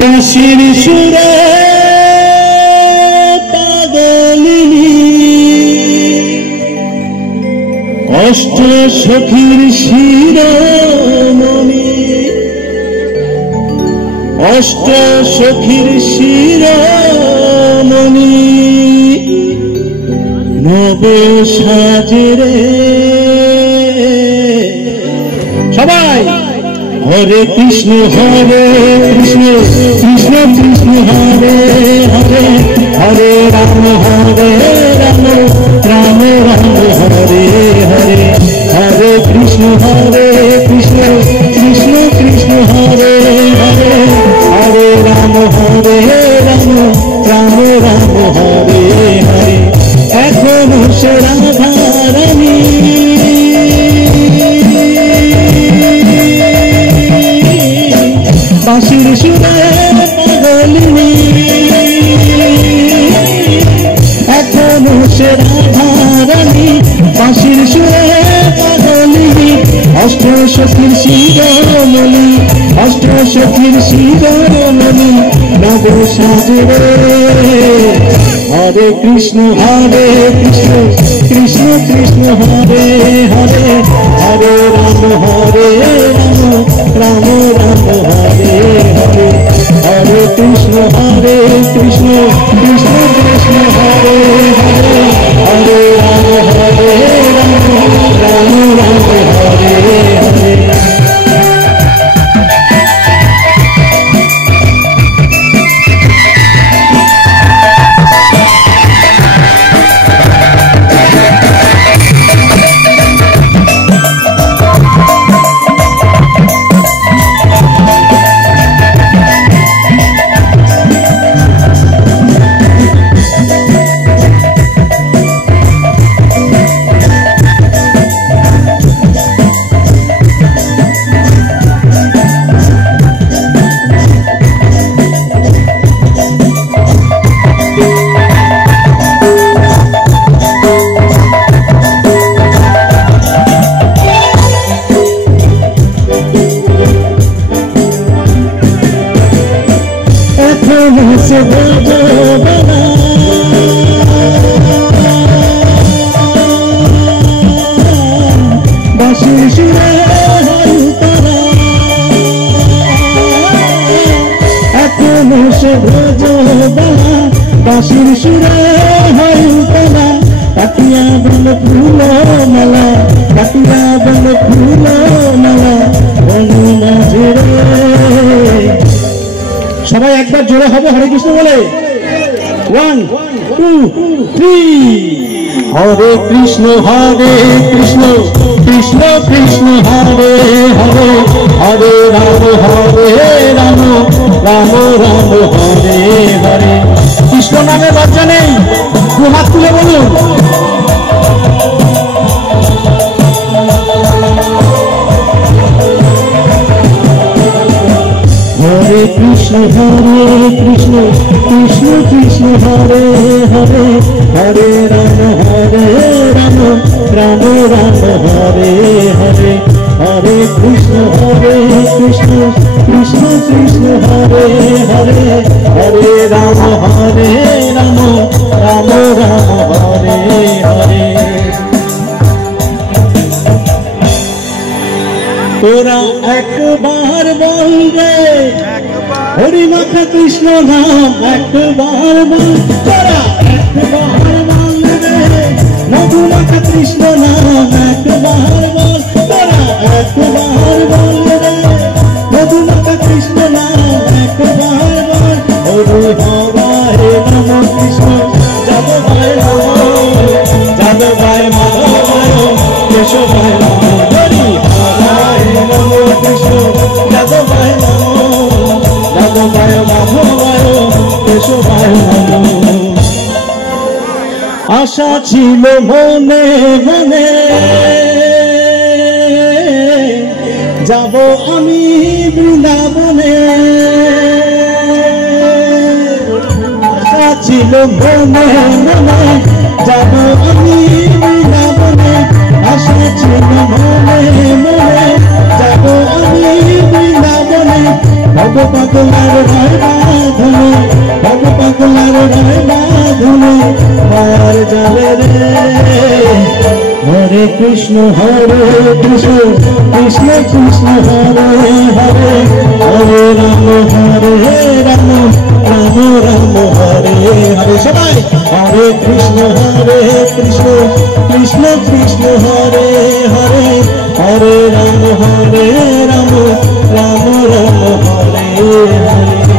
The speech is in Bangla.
বাঁশির সুরে পাগলিনী অষ্ট সখীর শিরোমণি অষ্ট সখীর শিরোমণি নব সাজরে সবাই হরে কৃষ্ণ কৃষ্ণ কৃষ্ণ হরে হরে হরে রাম রাম রাম হরে হরে হরে কৃষ্ণ কৃষ্ণ কৃষ্ণ হরে হরে হরে রাম রাম রাম হরে হরে এখনো সে রাধা রানী বাঁশির সুরে পাগলিনী এখনো সে রাধা রানী বাঁশির সুরে পাগলিনী অষ্ট সখীর শিরোমণি অষ্ট সখীর শিরোমণি নব সাজরে হরে কৃষ্ণ কৃষ্ণ কৃষ্ণ হরে হরে হরে রাম রাম রাম হরে হরে হরে কৃষ্ণ কৃষ্ণ কৃষ্ণ হরে হরে হরে রাম রাম হরে হরে বাঁশির সুরে এখনো সে ব্রজবালা বাঁশির সুরে হয় উতলা কাটিয়া বন ফুল মালা কাটিয়া বন ফুল মালা বন মাঝে সবাই একবার জোরে হবে হরে কৃষ্ণ বলে 1 2 3 হরে কৃষ্ণ কৃষ্ণ কৃষ্ণ হরে হরে হরে রাম রাম রাম হরে হরে কৃষ্ণ নামে লজ্জা নেই দু হাত তুলে বলুন হরে কৃষ্ণ কৃষ্ণ কৃষ্ণ হরে হরে হরে রাম রাম হরে হরে হরে কৃষ্ণ কৃষ্ণ কৃষ্ণ হরে হরে হরে রাম রাম হরে হরে তোরা একবার বলবে হরি মাথা কৃষ্ণ নাম একবার বল তোরা একবার বলবে মধু মাথা কৃষ্ণ নাম একবার বল তোরা একবার বলবে মধু মাথা কৃষ্ণ নাম একবার বল হরি হরে রাম কৃষ্ণ যাদব ভাই মাধব কেশব ভাই হরি হরে রাম কৃষ্ণ যাদব ভাই আশা ছিল মনে মনে যাব আমি বৃন্দাবনে আশা ছিল মনে মনে যাব আমি বৃন্দাবনে আশা ছিল মনে মনে যাব আমি বৃন্দাবনে ভব পাগলার রায় বাঁধনে, ভব পাগলার রায় বাঁধনে মায়ার জালে রে। হরে কৃষ্ণ কৃষ্ণ কৃষ্ণ কৃষ্ণ হরে হরে, হরে রাম রাম রাম রাম হরে হরে। সবাই হরে কৃষ্ণ কৃষ্ণ কৃষ্ণ কৃষ্ণ হরে হরে, হরে রাম রাম রাম রাম হরে হরে।